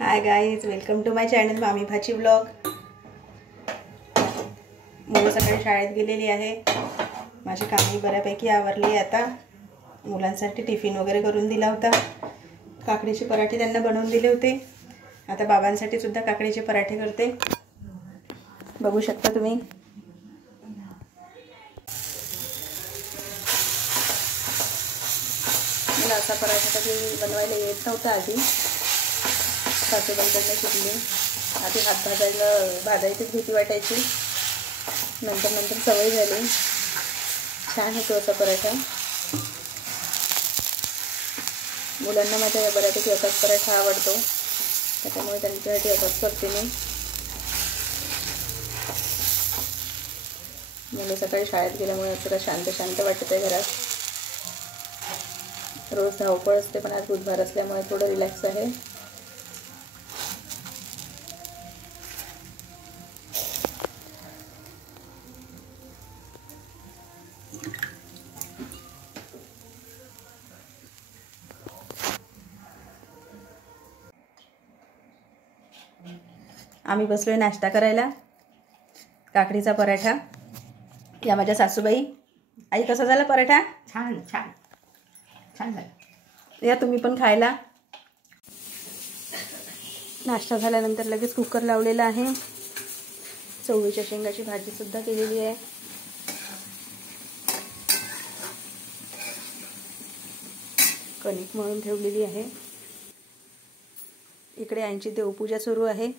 High guys, welcome to my channel मामी भाची blog. मुलं सकाळी शाळेत गेलेली आहे। माझी कामे बऱ्यापैकी आवरली। आता मुलांसाठी टिफिन वगैरे करून दिला होता। काकडीचे पराठे त्यांना बनवून दिले होते। आता बाबांसाठी सुद्धा काकडीचे पराठे करते। बघू शकता तुम्ही। मला असा पराठा कधी बनवायला येत नव्हता आधी। सासूबाईंकडून शिकले। आधी हात भाजायची भीती वाटायची, नंतर सवय झाली। छान होतो असा पराठा। मुलांना माझ्या बऱ्यापैकी असाच पराठा आवडतो, त्याच्यामुळे त्यांच्यासाठी असाच करते मी। मुलं सकाळी शाळेत गेल्यामुळे जरा शांत वाटत आहे घरात। रोज धावपळ असते, पण आज बुधवार असल्यामुळे थोडं रिलॅक्स आहे। आम्ही बसलोय नाश्ता करायला। काकडीचा पराठा। या माझ्या सासूबाई। आई, कसा झाला पराठा? छान छान छान झाला। या तुम्ही पण खायला। नाश्ता झाल्यानंतर लगेच कुकर लावलेला आहे। चवळीच्या शेंगाची भाजी सुद्धा केलेली आहे। कणिक मळून ठेवलेली आहे। इकडे आईची देवपूजा सुरू आहे।